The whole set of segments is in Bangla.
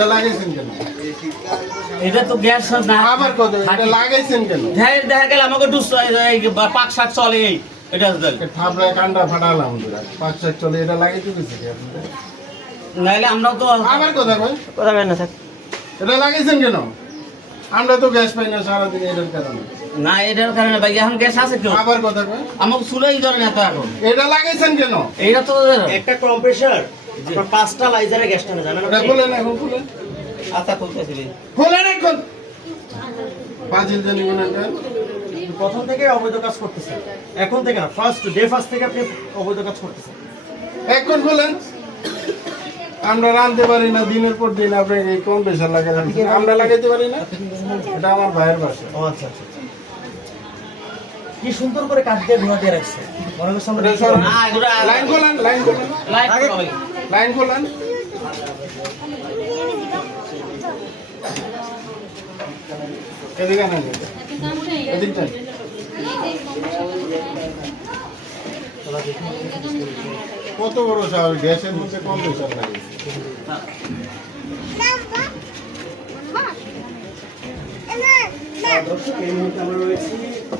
এটা লাগাইছেন কেন? এটা তো গ্যাস না আবার কত এটা লাগাইছেন কেন? দেখা গেল আমাকে একটু পাক শাক চলে এই এটা থাপড়ায় কান্ডা ফাটালাম তোরা 5-7 চলে এটা লাগাইতে দিছি কি আপনাদের? নাইলে আমরাও তো আবার কথা কই কথা কেন থাক এটা লাগাইছেন কেন? আমরা তো গ্যাস পাই না সারাদিন এটার কারণে। না এটার কারণে ভাই এখন গ্যাস আছে কেউ আবার কথা কই আমাকে চুলাই ধরে না তো এখন এটা লাগাইছেন কেন? এইটা তো একটা কম্প্রেসার আপনার 5টা লাইজারে গ্যাস টানে জানেন এটা খুলেন এখন খুলেন আচ্ছা খুলতেছি খুলেন এখন বাজিল জানি মনে করেন প্রথম থেকে অবৈধ কাজ করতেছেন এখন থেকে না ফার্স্ট থেকে আপনি অবৈধ কাজ করতেছেন এখন খুলেন আমরা রাঁধতে পারি না দিনের পর দিন আপনি এই কম প্রেশার লাগাই আমরা লাগাইতে পারি না এটা আমার ভাইয়ের বাসা ও আচ্ছা আচ্ছা কি সুন্দর করে কাঠ দিয়ে ধোয়া দিয়ে রাখছে মনে করছে আমরা এটা সরান। না এগুলো লাইন খোলেন লাইন খোলেন লাইট লাইন খোলেন এদিকে না এদিকটা কত বড় সাহস গ্যাসের মধ্যে কম প্রেশার লাগে দর্শক এই মুহূর্তে আমরা রয়েছি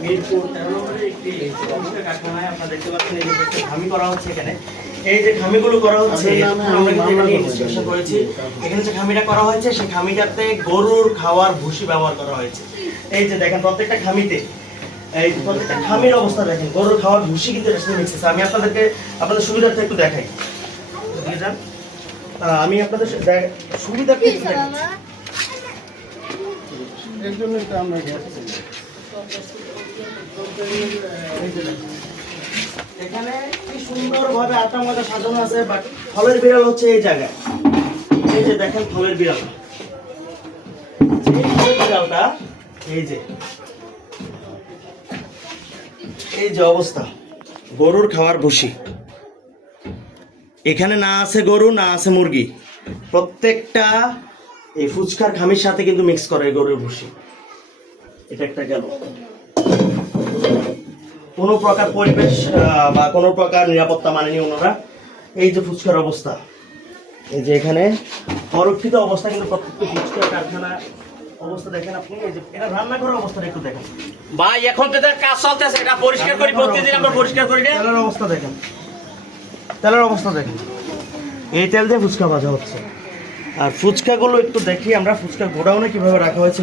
মিরপুর 13 নম্বরের একটি কম্পিউটার কারখানায় আপনারা দেখতে পাচ্ছেন এই যে খামি করা হচ্ছে এখানে এই যে খামিগুলো করা হচ্ছে আমরা কিন্তু এটা নিয়ে ডিসকাশন করেছি এখানে যে খামিটা করা হয়েছে সেই খামিটাতে গরুর খাওয়ার ভুসি ব্যবহার করা হয়েছে এই যে দেখেন প্রত্যেকটা খামিতে এই প্রত্যেকটা খামির অবস্থা দেখেন গরুর খাওয়ার ভুসি কিন্তু এর সাথে মিক্স আছে আমি আপনাদের সুবিধার্থে একটু দেখাই আমি আপনাদের সুবিধার্থে একটু দেখাই এর জন্যই তো আমরা গ্যাস এখানে কি সুন্দরভাবে আটা ময়দা সাজানো আছে বাট ফলের বিড়াল হচ্ছে এই জায়গায় এই যে দেখেন ফলের বিড়াল এই ফলের বিড়ালটা এই যে অবস্থা গরুর খাওয়ার ভুসি এখানে না আছে গরু না আছে মুরগি প্রত্যেকটা এই ফুচকার খামির সাথে কিন্তু মিক্স করে এই গরুর ভুসি এটা একটা গেল কোনো প্রকার পরিবেশ বা কোনো প্রকার নিরাপত্তা মানেনি ওনারা এই যে ফুচকার অবস্থা এই যে এখানে অরক্ষিত অবস্থা কিন্তু প্রত্যেকটা ফুচকার কারখানা অবস্থা দেখেন আপনি এই যে এটা রান্না করার অবস্থাটা একটু দেখেন ভাই এখন তো তার কাজ চলতেছে এটা পরিষ্কার করি প্রতিদিন আমরা পরিষ্কার করি না তেলের অবস্থা দেখেন এই তেল দিয়ে ফুচকা ভাজা হচ্ছে আর ফুচকাগুলো একটু দেখি আমরা ফুচকার গোডাউনে কিভাবে রাখা হয়েছে